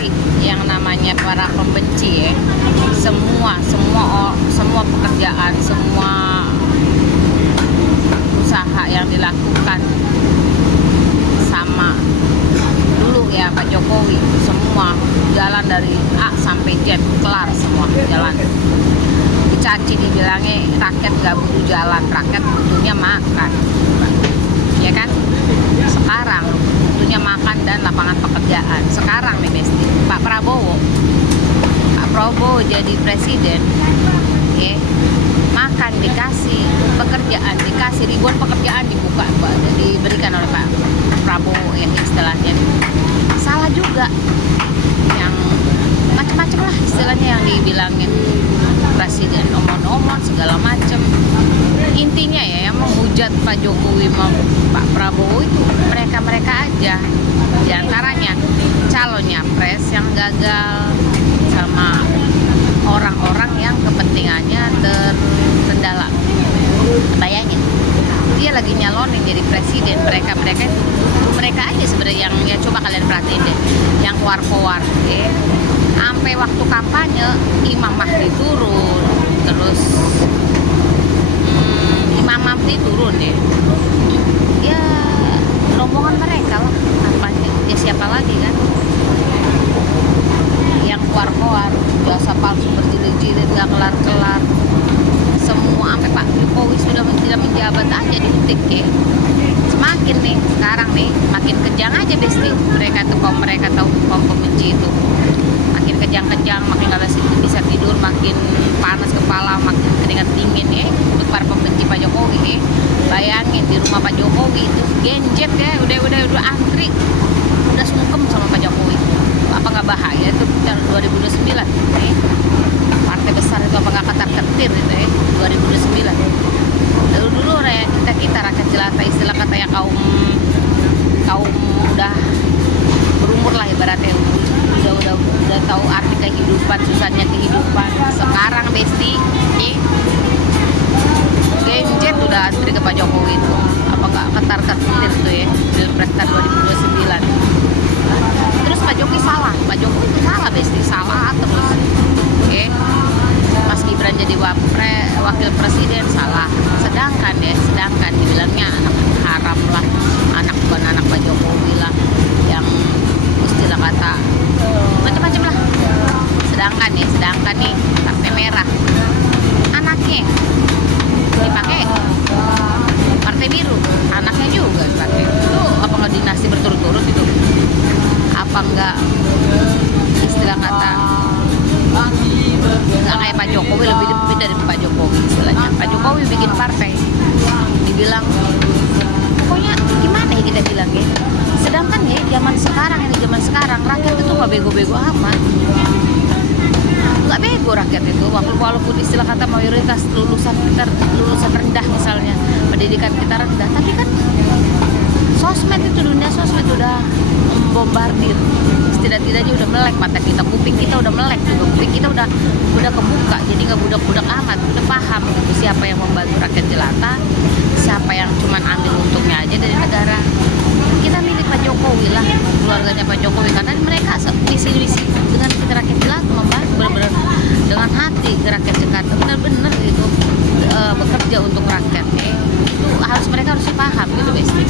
tarik yang namanya para pembenci ya. Semua pekerjaan, semua usaha yang dilakukan sama dulu ya Pak Jokowi, semua jalan dari A sampai Z, kelar semua jalan. Dicaci dibilangnya rakyat gak butuh jalan, rakyat butuhnya makan, ya kan? Sekarang butuhnya makan dan lapangan pekerjaan. Sekarang nih Besti, Pak Prabowo jadi presiden, ya, makan dikasih, pekerjaan dikasih, ribuan pekerjaan dibuka, diberikan oleh Pak Prabowo ya istilahnya. Salah juga, yang macam-macam lah istilahnya yang dibilangin presiden, omong-omong segala macam. Intinya ya yang menghujat Pak Jokowi sama Pak Prabowo itu mereka aja, diantaranya calonnya pres yang gagal sama orang-orang yang kepentingannya terkendala. Bayangin, dia lagi nyalonin jadi presiden, mereka aja sebenarnya yang ya coba kalian perhatiin deh, yang keluar ya. Sampai waktu kampanye Imam Mahdi turun, terus Imam Mahdi turun deh. Ya rombongan mereka lah, apanya ya siapa lagi kan? Yang keluar jasa palsu berjilid-jilid gak kelar-kelar. Semua sampai Pak Jokowi sudah tidak menjabat aja diutik ya. Semakin nih sekarang nih makin kejang aja Besti, mereka tahu kaum pembenci itu makin kejang-kejang, makin gak bisa tidur, makin panas kepala, makin keringat dingin ya untuk para pembenci Pak Jokowi ya. Bayangin di rumah Pak Jokowi itu genjet ya, udah antri, udah sungkem sama Pak Jokowi. Apa nggak bahaya itu 2029 ya? Partai besar itu apa nggak ketar-ketir itu ya 2029. Dulu ya kita rakyat jelata, istilah katanya kaum udah berumur lah ibaratnya, udah tahu arti kehidupan, susahnya kehidupan. Sekarang Besti ya, genjet udah antri ke Pak Jokowi itu, apa nggak ketar-ketir tuh ya Pilpres 2029. Terus Pak Jokowi itu salah Besti, salah terus oke. Mas Gibran jadi wakil presiden salah, sedangkan dibilangnya anak haram lah, bukan anak Pak Jokowi lah, yang istilah kata macam-macam lah. Sedangkan nih Partai Merah anaknya dipakai Partai Biru, anaknya juga Partai itu, apa nggak dinasti berturut-turut itu? Apa enggak istilah kata nggak kayak Pak Jokowi, lebih dari Pak Jokowi istilahnya. Pak Jokowi bikin partai dibilang pokoknya gimana ya kita bilang ya, sedangkan ya zaman sekarang rakyat itu nggak bego-bego amat, nggak bego rakyat itu, walaupun istilah kata mayoritas lulusan rendah misalnya, pendidikan kita rendah, tapi kan dunia sosmed udah membombardir, setidak-tidaknya udah melek mata kita, kuping kita udah melek juga, kuping kita udah kebuka, jadi nggak budak-budak amat, udah paham gitu siapa yang membantu rakyat jelata, siapa yang cuman ambil untungnya aja dari negara. Kita milih Pak Jokowi lah, keluarganya Pak Jokowi, karena mereka visi dengan kita rakyat jelata, membantu benar-benar dengan hati ke rakyat Jakarta, benar-benar gitu bekerja untuk rakyat. Itu mereka harus paham gitu Besti.